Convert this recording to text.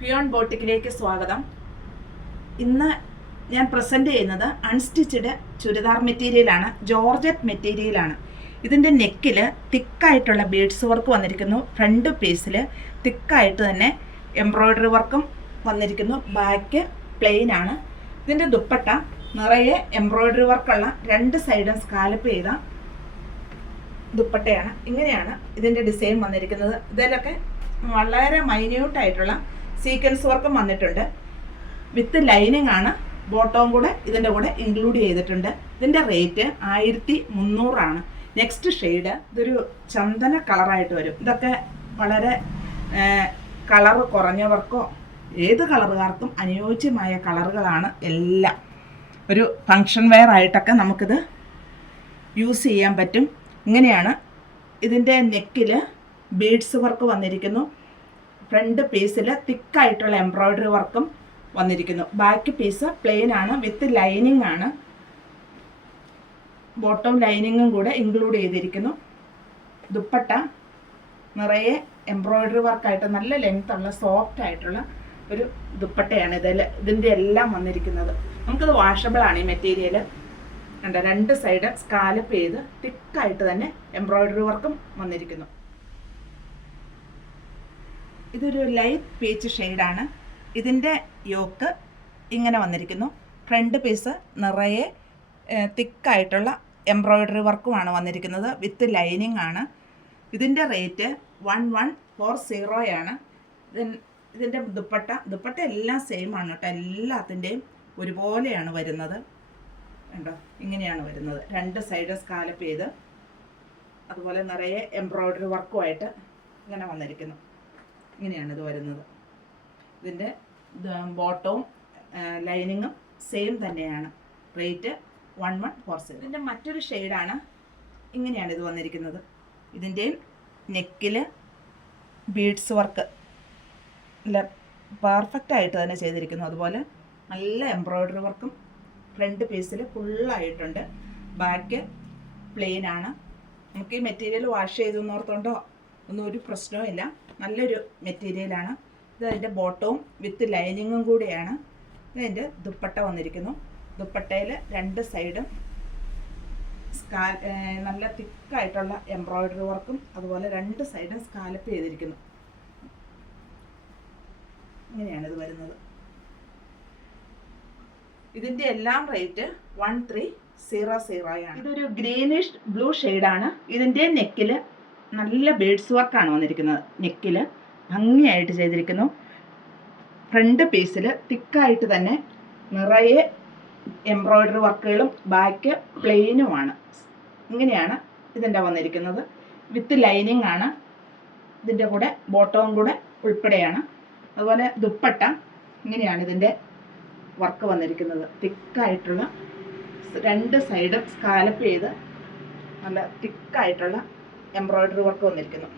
Peon ബോട്ടിക്കിലേക്ക് സ്വാഗതം. ഇന്ന് ഞാൻ പ്രസൻറ്റ് ചെയ്യുന്നത് അൺസ്റ്റിച്ചഡ് ചുരിദാർ മെറ്റീരിയലാണ്, ജോർജറ്റ് മെറ്റീരിയലാണ്. ഇതിൻ്റെ നെക്കിൽ തിക്കായിട്ടുള്ള ബീഡ്സ് വർക്ക് വന്നിരിക്കുന്നു. ഫ്രണ്ട് പീസിൽ തിക്കായിട്ട് തന്നെ എംബ്രോയ്ഡറി വർക്കും വന്നിരിക്കുന്നു. ബാക്ക് പ്ലെയിൻ ആണ്. ഇതിൻ്റെ ദുപ്പട്ട നിറയെ എംബ്രോയ്ഡറി വർക്കുള്ള രണ്ട് സൈഡും സ്കാലപ്പ് ചെയ്ത ദുപ്പട്ടയാണ്. ഇങ്ങനെയാണ് ഇതിൻ്റെ ഡിസൈൻ വന്നിരിക്കുന്നത്. ഇതിലൊക്കെ വളരെ മൈന്യൂട്ടായിട്ടുള്ള സീക്വൻസ് വർക്കും വന്നിട്ടുണ്ട്. വിത്ത് ലൈനിങ് ആണ്. ബോട്ടവും കൂടെ ഇതിൻ്റെ കൂടെ ഇൻക്ലൂഡ് ചെയ്തിട്ടുണ്ട്. ഇതിൻ്റെ റേറ്റ് 1300 നെക്സ്റ്റ് ഷെയ്ഡ് ഇതൊരു ചന്ദന കളറായിട്ട് വരും. ഇതൊക്കെ വളരെ കളർ കുറഞ്ഞവർക്കോ ഏത് കളറുകാർക്കും അനുയോജ്യമായ കളറുകളാണ് എല്ലാം. ഒരു ഫങ്ഷൻ വെയർ ആയിട്ടൊക്കെ നമുക്കിത് യൂസ് ചെയ്യാൻ പറ്റും. ഇങ്ങനെയാണ് ഇതിൻ്റെ നെക്കിൽ ബീഡ്സ് വർക്ക് വന്നിരിക്കുന്നു. ഫ്രണ്ട് പീസിൽ തിക്കായിട്ടുള്ള എംബ്രോയ്ഡറി വർക്കും വന്നിരിക്കുന്നു. ബാക്ക് പീസ് പ്ലെയിൻ ആണ്, വിത്ത് ലൈനിങ് ആണ്. ബോട്ടം ലൈനിങ്ങും കൂടെ ഇൻക്ലൂഡ് ചെയ്തിരിക്കുന്നു. ദുപ്പട്ട നിറയെ എംബ്രോയ്ഡറി വർക്കായിട്ട് നല്ല ലെങ്ത് ഉള്ള സോഫ്റ്റ് ആയിട്ടുള്ള ഒരു ദുപ്പട്ടയാണ് ഇതിൻ്റെ എല്ലാം വന്നിരിക്കുന്നത്. നമുക്കിത് വാഷബിൾ ആണ്. ഈ മെറ്റീരിയൽ കണ്ട രണ്ട് സൈഡ് സ്കാലപ്പ് ചെയ്ത് തിക്കായിട്ട് തന്നെ എംബ്രോയ്ഡറി വർക്കും വന്നിരിക്കുന്നു. ഇതൊരു ലൈറ്റ് പീച്ച് ഷെയ്ഡാണ്. ഇതിൻ്റെ യോക്ക് ഇങ്ങനെ വന്നിരിക്കുന്നു. ഫ്രണ്ട് പീസ് നിറയെ തിക്കായിട്ടുള്ള എംബ്രോയ്ഡറി വർക്കുമാണ് വന്നിരിക്കുന്നത്. വിത്ത് ലൈനിങ് ആണ്. ഇതിൻ്റെ റേറ്റ് 1140 ഇതിൻ്റെ ദുപ്പട്ട എല്ലാം സെയിം ആണ് കേട്ടോ. എല്ലാത്തിൻ്റെയും ഒരുപോലെയാണ് വരുന്നത്. കണ്ടോ, ഇങ്ങനെയാണ് വരുന്നത്. രണ്ട് സൈഡ് സ്കാലപ്പ് ചെയ്ത് അതുപോലെ നിറയെ എംബ്രോയ്ഡറി വർക്കുമായിട്ട് ഇങ്ങനെ വന്നിരിക്കുന്നു. ഇങ്ങനെയാണ് ഇത് വരുന്നത്. ഇതിൻ്റെ ബോട്ടവും ലൈനിങ്ങും സെയിം തന്നെയാണ്. റേറ്റ് 1140. ഇതിൻ്റെ മറ്റൊരു ഷെയ്ഡാണ്. ഇങ്ങനെയാണ് ഇത് വന്നിരിക്കുന്നത്. ഇതിൻ്റെയും നെക്കിൽ ബീഡ്സ് വർക്ക് നല്ല പെർഫെക്റ്റ് ആയിട്ട് തന്നെ ചെയ്തിരിക്കുന്നു. അതുപോലെ നല്ല എംബ്രോയ്ഡറി വർക്കും ഫ്രണ്ട് പീസിൽ ഫുള്ളായിട്ടുണ്ട്. ബാക്ക് പ്ലെയിൻ ആണ്. നമുക്ക് ഈ മെറ്റീരിയൽ വാഷ് ചെയ്തെന്നോർത്തോണ്ടോ ഒന്നും ഒരു പ്രശ്നവും ഇല്ല. നല്ലൊരു മെറ്റീരിയലാണ്. ഇത് അതിൻ്റെ ബോട്ടവും വിത്ത് ലൈനിങ്ങും കൂടിയാണ്. ഇതിൻ്റെ ദുപ്പട്ട വന്നിരിക്കുന്നു. ദുപ്പട്ടയിൽ രണ്ട് സൈഡും നല്ല തിക്കായിട്ടുള്ള എംബ്രോയ്ഡറി വർക്കും അതുപോലെ രണ്ട് സൈഡും സ്കാലപ്പ് ചെയ്തിരിക്കുന്നു. ഇങ്ങനെയാണ് ഇത് വരുന്നത്. ഇതിൻ്റെ എല്ലാം റേറ്റ് 1300 ഇതൊരു ഗ്രീനിഷ് ബ്ലൂ ഷെയ്ഡാണ്. ഇതിൻ്റെ നെക്കിൽ നല്ല ബീഡ്സ് വർക്കാണ് വന്നിരിക്കുന്നത്. നെക്കിൽ ഭംഗിയായിട്ട് ചെയ്തിരിക്കുന്നു. ഫ്രണ്ട് പീസിൽ തിക്കായിട്ട് തന്നെ നിറയെ എംബ്രോയ്ഡറി വർക്കുകളും ബാക്ക് പ്ലെയിനുമാണ്. ഇങ്ങനെയാണ് ഇതിൻ്റെ വന്നിരിക്കുന്നത്. വിത്ത് ലൈനിങ് ആണ്. ഇതിൻ്റെ കൂടെ ബോട്ടവും കൂടെ ഉൾപ്പെടെയാണ്. അതുപോലെ ദുപ്പട്ട ഇങ്ങനെയാണ് ഇതിൻ്റെ വർക്ക് വന്നിരിക്കുന്നത്. തിക്കായിട്ടുള്ള രണ്ട് സൈഡ് സ്കാലപ്പ് ചെയ്ത് നല്ല തിക്കായിട്ടുള്ള എംബ്രോയ്ഡറി വർക്ക് വന്നിരിക്കുന്നു.